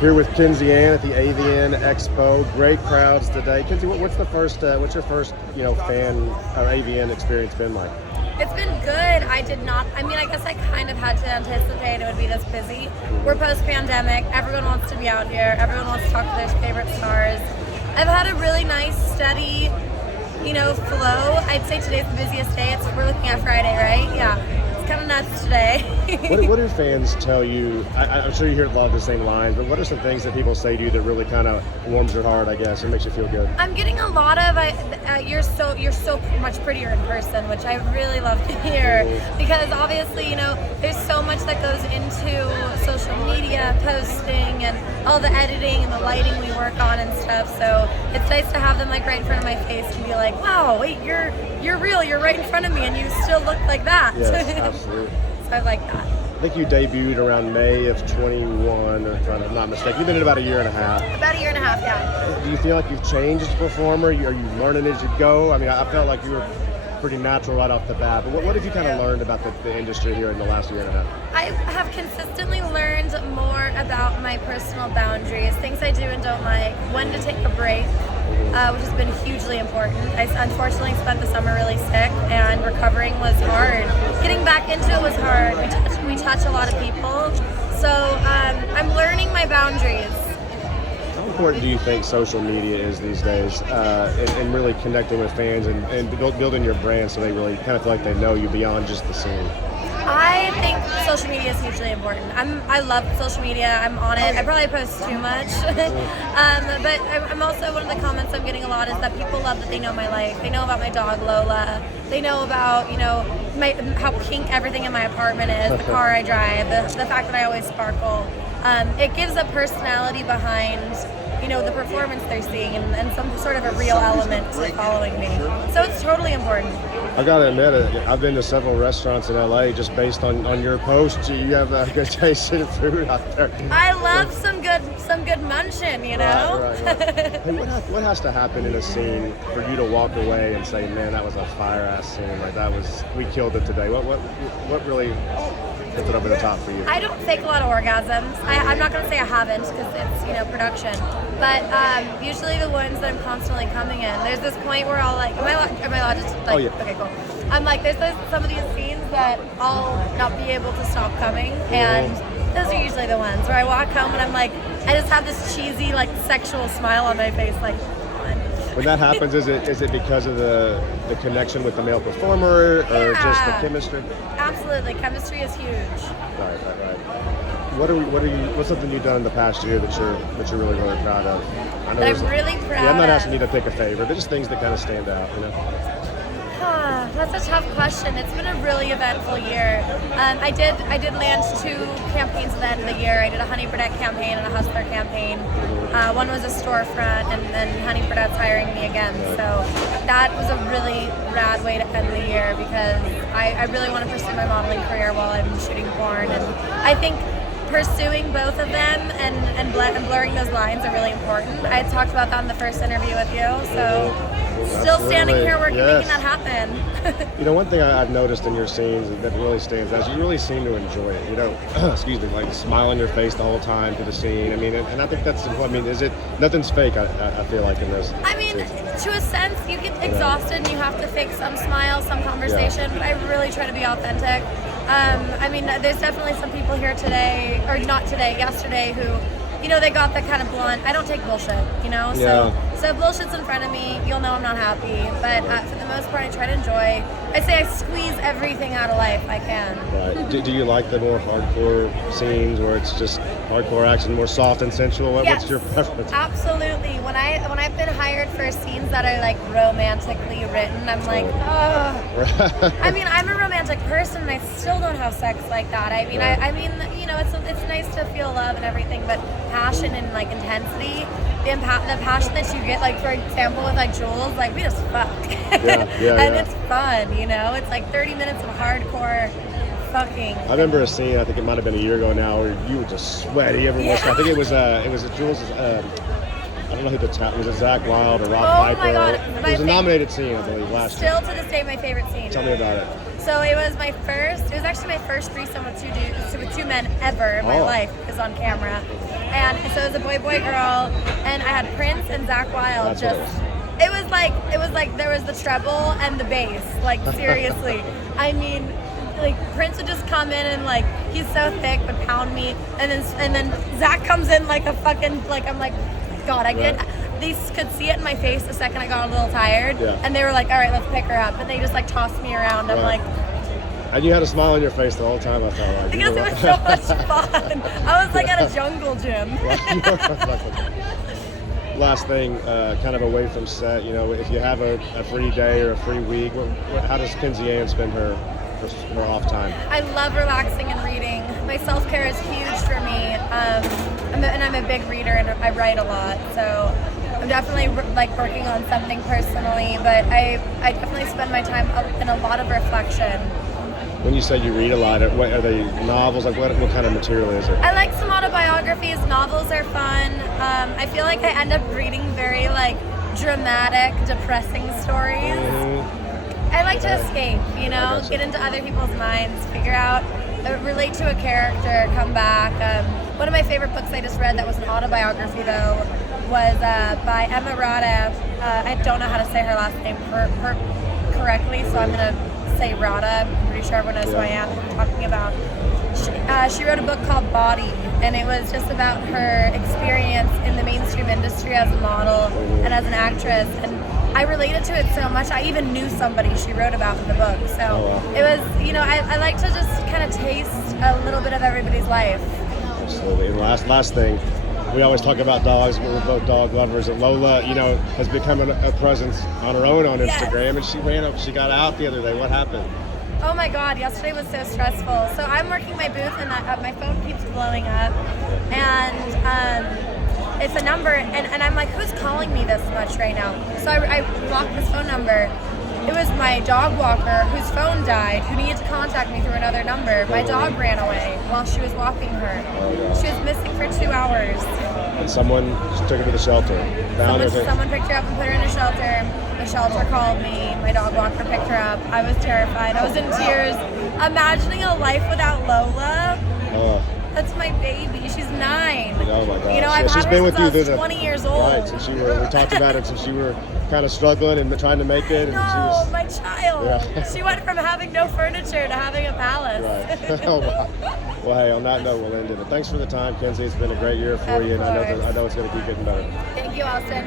Here with Kenzie Anne at the AVN Expo. Great crowds today. Kenzie, what's your first fan or AVN experience been like? It's been good. I guess I kind of had to anticipate it would be this busy. We're post-pandemic. Everyone wants to be out here. Everyone wants to talk to their favorite stars. I've had a really nice, steady, flow. I'd say today's the busiest day. We're looking at Friday, right? Yeah. It's kind of nuts today. What do fans tell you? I'm sure you hear a lot of the same lines, but what are some things that people say to you that really kind of warms your heart, I guess, and makes you feel good? I'm getting a lot of, you're so much prettier in person, which I really love to hear, because obviously, there's so much that goes into social media posting and all the editing and the lighting we work on and stuff. So it's nice to have them like right in front of my face and be like, wow, wait, you're real, you're right in front of me, and you still look like that. Yes, absolutely. So I like that. I think you debuted around May of 21, if I'm not mistaken. You've been in about a year and a half. About a year and a half, yeah. Do you feel like you've changed as a performer? Are you learning as you go? I mean, I felt like you were pretty natural right off the bat, but what have you kind of learned about the industry here in the last year and a half? I have consistently learned more about my personal boundaries, things I do and don't like, when to take a break, which has been hugely important. I unfortunately spent the summer really sick, and recovering was hard. Getting back into it was hard. We touch a lot of people, so I'm learning my boundaries. How important do you think social media is these days in really connecting with fans and building your brand so they really kind of feel like they know you beyond just the scene? I think social media is hugely important. I love social media. I'm on it. I probably post too much. But I'm also, one of the comments I'm getting a lot is that people love that they know my life. They know about my dog, Lola. They know about, how pink everything in my apartment is, the car I drive, the fact that I always sparkle. It gives a personality behind the performance they're seeing and some sort of a real element to following me. So it's totally important. I gotta admit it, I've been to several restaurants in LA just based on your posts. You have a good taste in food out there. I love some good munchin', Right. Hey, what has to happen in a scene for you to walk away and say, man, that was a fire-ass scene, we killed it today? What really puts it over the top for you? I don't fake a lot of orgasms. I'm not going to say I haven't, because it's, production. But usually the ones that I'm constantly coming in, there's this point where I'll am I allowed to Oh, yeah. Okay, cool. I'm like, there's some of these scenes that I'll not be able to stop coming, and those are usually the ones where I walk home and I'm like, I just have this cheesy, sexual smile on my face, When that happens, is it because of the connection with the male performer or just the chemistry? Absolutely, chemistry is huge. Right. What's something you've done in the past year that you're really proud of? I'm really proud of. I'm not asking you to pick a favorite, but just things that kind of stand out, That's a tough question. It's been a really eventful year. I did land 2 campaigns at the end of the year. I did a Honey Burdette campaign and a Hustler campaign. One was a storefront, and then Honey Burdette's hiring me again. So that was a really rad way to end the year, because I really want to pursue my modeling career while I'm shooting porn. And I think pursuing both of them and blurring those lines are really important. I had talked about that in the first interview with you, so still standing here making that happen. One thing I've noticed in your scenes that really stands out is you really seem to enjoy it. Excuse me, smile on your face the whole time to the scene. And I think that's important. Nothing's fake, I feel like, in this. To a sense, you get exhausted and you have to fake some smile, some conversation, but I really try to be authentic. There's definitely some people here today, or not today, yesterday, who, they got that kind of blunt. I don't take bullshit, So if bullshit's in front of me, you'll know I'm not happy. But for the most part, I try to enjoy. I say I squeeze everything out of life I can. Right. Do you like the more hardcore scenes where it's just hardcore action, more soft and sensual? Yes, what's your preference? Absolutely. When I've been hired for scenes that are romantically written, I'm like, oh. I'm a romantic person, and I still don't have sex like that. It's nice to feel love and everything, but passion and intensity, the passion that you get, for example, with Jules, we just fucked. And it's fun, it's 30 minutes of hardcore fucking. I remember a scene, I think it might have been a year ago now, where you were just sweaty everywhere. I think it was Jules. I don't know who the top was. It Zach Wilde or Rob Piper? My God. It was a nominated scene, I believe, last year. Still to this day, my favorite scene. Tell me about it. So it was actually my first threesome with 2 men ever in my life, is on camera. And so it was a boy girl, and I had Prince and Zach Wilde. It was like there was the treble and the bass. Like seriously, I mean, like Prince would just come in and like he's so thick would pound me, and then Zach comes in like a fucking like I'm like, God, they could see it in my face the second I got a little tired, and they were like, all right, let's pick her up, and they just like tossed me around. I'm like. And you had a smile on your face the whole time, I felt like. Because it was so much fun. I was like at a jungle gym. Last thing, kind of away from set, you know, if you have a free day or a free week, how does Kenzie Anne spend her off time? I love relaxing and reading. My self-care is huge for me. I'm a big reader and I write a lot. So I'm definitely like working on something personally, but I definitely spend my time in a lot of reflection. When you say you read a lot, what are they, novels? Like what kind of material is it? I like some autobiographies. Novels are fun. I feel like I end up reading very like dramatic, depressing stories. I like to escape, you know, get into other people's minds, figure out, relate to a character, come back. One of my favorite books I just read that was an autobiography though was by Emma Rada. I don't know how to say her last name correctly, so I'm gonna say Rada. I'm pretty sure everyone knows who I am talking about. She wrote a book called Body, and it was just about her experience in the mainstream industry as a model and as an actress. And I related to it so much. I even knew somebody she wrote about in the book. So it was, you know, I like to just kind of taste a little bit of everybody's life. Absolutely. And last thing, we always talk about dogs, but we're both dog lovers. And Lola, you know, has become a presence on her own on Instagram, and she got out the other day. What happened? Oh my God, yesterday was so stressful. So I'm working my booth and my phone keeps blowing up, and it's a number, and I'm like, who's calling me this much right now? So I blocked this phone number. It was my dog walker whose phone died, who needed to contact me through another number. My dog ran away while she was walking her. She was missing for 2 hours. And someone just took her to the shelter. Someone picked her up and put her in a shelter. The shelter called me. My dog walker picked her up. I was terrified. I was in tears. Imagining a life without Lola. That's my baby. She's 9. Oh my gosh. You know, I've she's had been her with since you I was 20 years old. Right, since we talked about it since you were kind of struggling and trying to make it. And no, my child. She went from having no furniture to having a palace. Right. Oh, wow. Well, hey, on that note, we'll end it. But thanks for the time, Kenzie. It's been a great year for you, and I know it's going to keep getting better. Thank you, Austin.